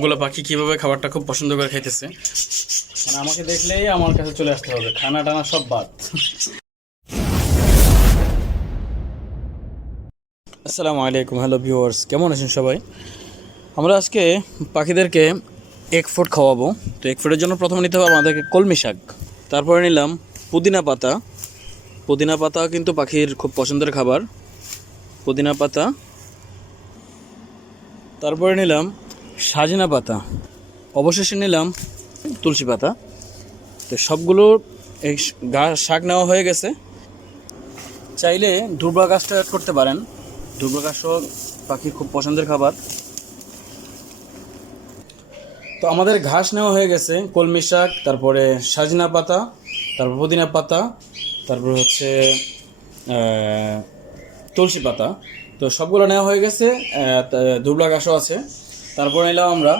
সবগুলো পাখি কীভাবে খাবারটা খুব পছন্দ করে খাইতেছে, মানে আমাকে দেখলেই আমার কাছে চলে আসতে হবে, খানা টানা সব বাদ। আসসালামু আলাইকুম, হ্যালো ভিউয়ার্স, কেমন আছেন সবাই? আমরা আজকে পাখিদেরকে এগ ফুড খাওয়াবো। তো এগ ফুডের জন্য প্রথমে নিতে হবে আমাদেরকে কলমি শাক, তারপরে নিলাম পুদিনা পাতা। পুদিনা পাতা কিন্তু পাখির খুব পছন্দের খাবার, পুদিনা পাতা। তারপরে নিলাম সজনা পাতা, অবশেষে নিলাম তুলসী পাতা। তো সবগুলো এই শাক নেওয়া হয়ে গেছে। চাইলে দুর্বা গাছটা অ্যাড করতে পারেন, দুর্বা গাছও পাখির খুব পছন্দের খাবার। তো আমাদের ঘাস নেওয়া হয়ে গেছে, কলমি শাক, তারপরে সজনা পাতা, তারপর পুদিনা পাতা, তারপর হচ্ছে তুলসী পাতা। তো সবগুলো নেওয়া হয়ে গেছে, দুর্বা ঘাসও আছে। তারপরে নিলাম আমরা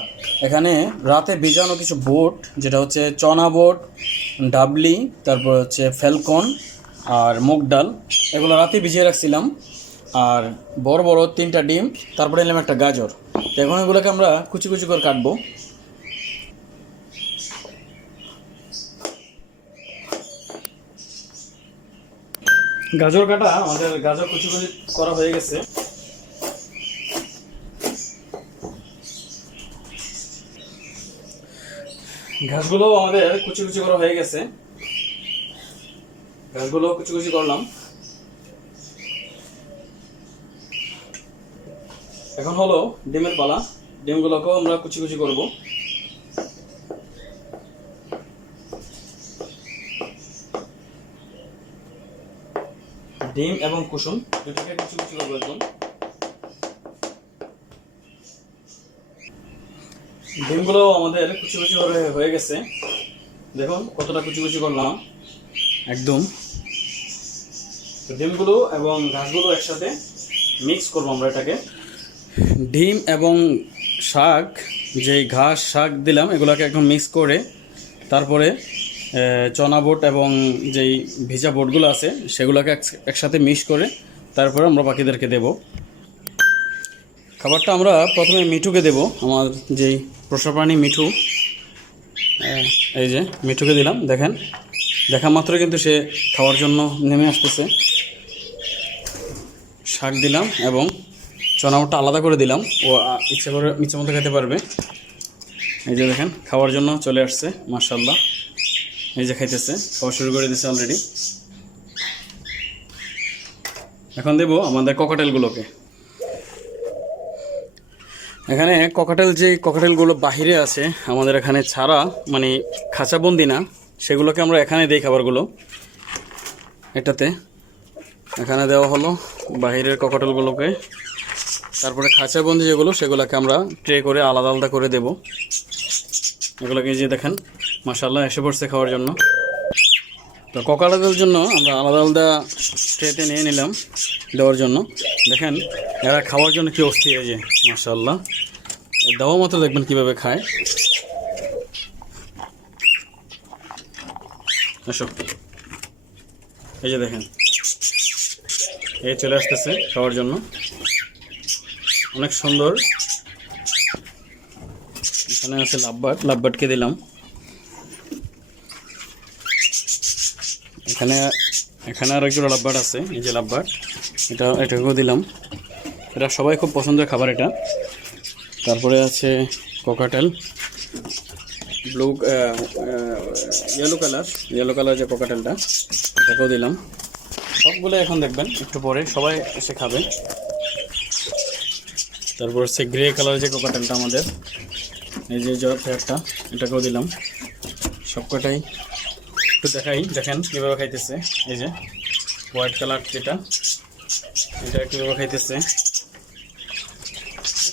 এখানে রাতে ভিজানো কিছু বুট, যেটা হচ্ছে চনা বুট, ডাবলি, তারপর হচ্ছে ফ্যালকন আর মুগ ডাল, এগুলো রাতে ভিজিয়ে রাখছিলাম। আর বড় বড় 3টা ডিম, তারপরে নিলাম একটা গাজর। তো এখন এগুলোকে আমরা কুচি কুচি করে কাটবো। গাজর কাটা, আমাদের গাজর কুচি কুচি করা হয়ে গেছে। ঘাসগুলো আমাদের কুচি কুচি করা হয়ে গেছে, ঘাসগুলো কুচি কুচি করলাম। এখন হলো ডিমের পালা, ডিমগুলোকেও আমরা কুচি কুচি করব। ডিম এবং কুসুম দুটোকে কুচি কুচি করবো একদম। ডিমগুলো আমাদের কুচি কুচি করে হয়ে গেছে, দেখুন কতটা কুচি কুচি করলাম একদম। তো ডিমগুলো এবং ঘাসগুলো একসাথে মিক্স করবো আমরা এটাকে। ডিম এবং শাক, যেই ঘাস শাক দিলাম, এগুলোকে একদম মিক্স করে তারপরে চনা বুট এবং যেই ভিজা বুটগুলো আছে সেগুলোকে একসাথে মিক্স করে তারপরে আমরা পাখিদেরকে দেব। খাবারটা আমরা প্রথমে মিঠুকে দেব, আমার যেই পোষা প্রাণী মিঠু, এই যে মিঠুকে দিলাম। দেখেন, দেখা মাত্র কিন্তু সে খাওয়ার জন্য নেমে আসতেছে। শাক দিলাম এবং চনা বুটটা আলাদা করে দিলাম, ও ইচ্ছে মতো খেতে পারবে। এই যে দেখেন খাওয়ার জন্য চলে আসছে, মাশাআল্লাহ। এই যে খাইতেছে, খাওয়া শুরু করে দিয়েছে অলরেডি। এখন দেব আমাদের ককাটেলগুলোকে। এখানে ককাটেলগুলো বাহিরে আছে, আমাদের এখানে ছাড়া, মানে খাঁচাবন্দি না, সেগুলোকে আমরা এখানে দিই খাবারগুলো। এটাতে এখানে দেওয়া হলো বাহিরের ককাটেলগুলোকে। তারপরে খাঁচাবন্দি যেগুলো, সেগুলোকে আমরা ট্রে করে আলাদা আলাদা করে দেব। এগুলোকে যে দেখেন মাশাআল্লাহ এসে পড়ছে খাওয়ার জন্য। তো ককাটেলের জন্য আমরা আলাদা আলাদা ট্রেতে নিয়ে নিলাম দেওয়ার জন্য। দেখেন এরা খাওয়ার জন্য কি অস্থির, এই যে মাশাআল্লাহ, দেওয়া মতো দেখবেন কীভাবে খায়। এসব এই যে দেখেন, এই চলে আসতেছে খাওয়ার জন্য, অনেক সুন্দর। এখানে আছে লাভবার্ডকে দিলাম। এখানে আর একজন লাভবার্ড আছে, এই যে লাভবার্ড, এটাকেও দিলাম। এটা সবাই খুব পছন্দের খাবার এটা। তারপরে আছে ককাটেল, ইয়েলো কালার যে ককাটেলটা, এটাকেও দিলাম। সবগুলো এখন দেখবেন একটু পরে সবাই এসে খাবে। তারপর হচ্ছে গ্রে কালার যে ককাটেলটা আমাদের, এই যে একটা, এটাকেও দিলাম। সবকটাই একটু দেখেন কীভাবে খাইতেছে। এই যে হোয়াইট কালার যেটা, এটা কীভাবে খাইতেছে,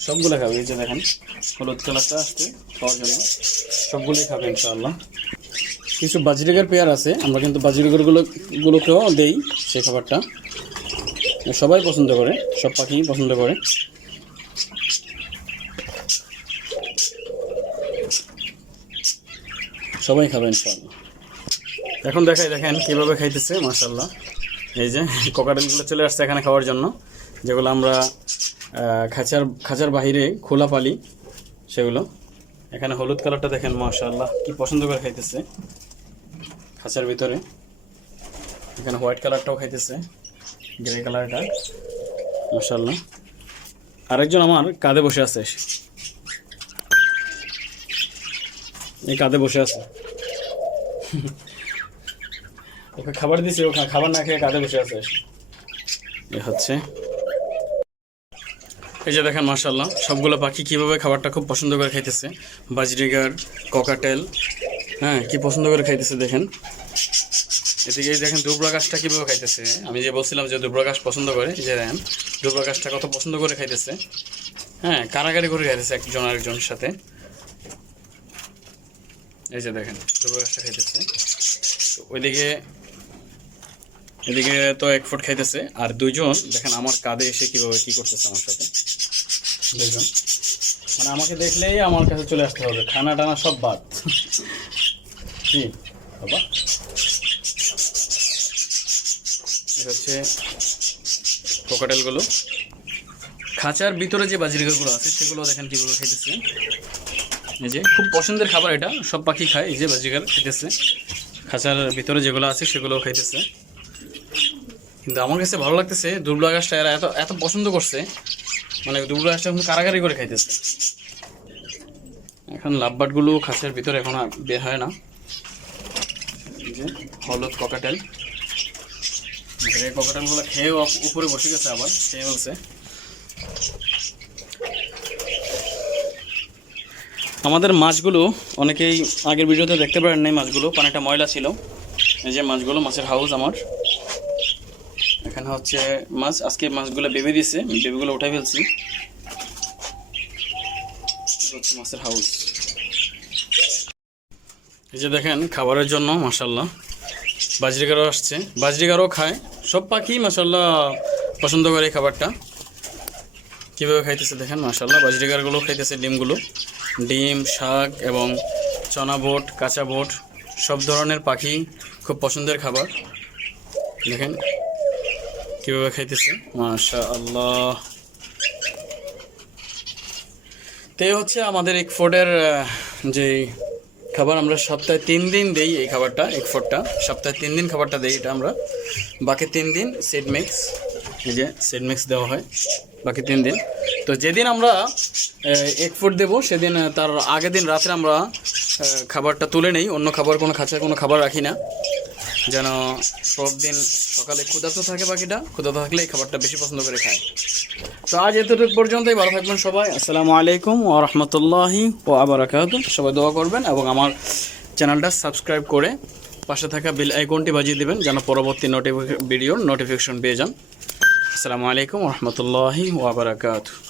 সবগুলো খাবে। এই যে দেখেন হলুদ কালারটা আসছে খাওয়ার জন্য, সবগুলোই খাবে ইনশাআল্লাহ। কিছু বাজরিগার পেয়ার আছে, আমরা কিন্তু বাজরিগারগুলোকেও দেই সেই খাবারটা। সবাই পছন্দ করে, সব পাখি পছন্দ করে। সবাই খাবে ইনশাআল্লাহ। এখন দেখেন কীভাবে খাইতেছে মাশাআল্লাহ। এই যে ককাটেলগুলো চলে আসছে এখানে খাওয়ার জন্য, যেগুলো আমরা খাঁচার বাহিরে খোলা পালি সেগুলো। এখানে হলুদ কালারটা দেখেন, মাশাআল্লাহ কি পছন্দ করে খাইতেছে খাঁচার ভিতরে। এখানে হোয়াইট কালারটাও খাইতেছে, গ্রে কালারটা, মাশাআল্লাহ। আরেকজন আমার কাঁধে বসে আছে, এই কাঁধে বসে আছে। ওকে খাবার দিয়েছি, ওখানে খাবার না খেয়ে কাঁধে বসে আছে। এ হচ্ছে, এই যে দেখেন মাশাআল্লাহ সবগুলো পাখি কীভাবে খাবারটা খুব পছন্দ করে খাইতেছে। বাজরিগার, ককাটেল, হ্যাঁ কি পছন্দ করে খাইতেছে দেখেন। এদিকে দেখেন দুবরা ঘাসটা কীভাবে খাইতেছে। আমি যে বলছিলাম যে দুবরা ঘাস পছন্দ করে, এই যে দেখেন দুবরা ঘাসটা কত পছন্দ করে খাইতেছে। হ্যাঁ কারাগারি করে খাইতেছে একজন আরেকজনের সাথে। এই যে দেখেন দুবরা ঘাসটা খাইতেছে। তো এদিকে তো 1 ফুট খাইতেছে, আর দুইজন দেখেন আমার কাঁধে এসে কীভাবে কী করতেছে আমার সাথে। দুইজন মানে আমাকে দেখলেই আমার কাছে চলে আসতে হবে, খানা টানা সব বাদ। কি বাবা, হচ্ছে কোকাটেলগুলো। খাঁচার ভিতরে যে বাজরিগারগুলো আছে সেগুলো দেখেন কীভাবে খাইতেছে। এই যে খুব পছন্দের খাবার, এটা সব পাখি খায়। এই যে বাজরিগার খাইতেছে, খাঁচার ভিতরে যেগুলো আছে সেগুলোও খাইতেছে। কিন্তু আমার কাছে ভালো লাগতেছে দুবলা ঘাসটা এরা এত এত পছন্দ করছে, মানে দুবলা ঘাসটা এখন কারাগারি করে খাইতেছে। এখন লাভবার্ডগুলো খাঁচার ভিতরে এখন আর বের হয় না। এই যে হলুদ ককাটেল, গ্রে ককাটেলগুলো খেয়েও উপরে বসে গেছে, আবার খেয়ে বলছে। আমাদের মাছগুলো অনেকেই আগের ভিডিওতে দেখতে পারেন নাই, মাছগুলো পানিটা ময়লা ছিল। এই যে মাছগুলো, মাছের হাউস আমার এখানে হচ্ছে মাছ। আজকে মাছগুলো বেবি দিছে, বেবিগুলো উঠাই ফেলছি। হচ্ছে মাছের হাউস। এই যে দেখেন খাবারের জন্য মাশাআল্লাহ বাজরিগারও আসছে, বাজরিগারও খায়। সব পাখি মাশাআল্লাহ পছন্দ করে এই খাবারটা। কীভাবে খাইতেছে দেখেন মাশাআল্লাহ। বাজরিগারগুলো খাইতেছে ডিমগুলো, ডিম, শাক এবং চনা বোট, কাঁচা বোট, সব ধরনের পাখি খুব পছন্দের খাবার। দেখেন কীভাবে খাইতেছে মাশাআল্লাহ। তো হচ্ছে আমাদের 1 ফুটের যে খাবার, আমরা সপ্তাহে 3 দিন দেই এই খাবারটা। 1 ফুটটা সপ্তাহে 3 দিন খাবারটা দেই এটা আমরা, বাকি 3 দিন সিড মিক্স। এই যে সিড মিক্স দেওয়া হয় বাকি 3 দিন। তো যেদিন আমরা 1 ফুট দেবো সেদিন তার আগের দিন রাত্রে আমরা খাবারটা তুলে নেই। অন্য খাবার, কোনো খাঁচায় কোনো খাবার রাখি না, যেন পরদিন সকালে ক্ষুধার্ত থাকে। পাখিটা ক্ষুধার্ত থাকলে এই খাবারটা বেশি পছন্দ করে খায়। তো আজ এতটুকু পর্যন্তই। ভালো থাকবেন সবাই। আসসালামু আলাইকুম ওয়া রাহমাতুল্লাহি ওয়া বারাকাতুহু। সবাই দোয়া করবেন এবং আমার চ্যানেলটা সাবস্ক্রাইব করে পাশে থাকা বেল আইকনটি বাজিয়ে দেবেন, যেন পরবর্তী ভিডিওর নোটিফিকেশন পেয়ে যান। আসসালামু আলাইকুম ওয়া রাহমাতুল্লাহি ওয়া বারাকাতুহু।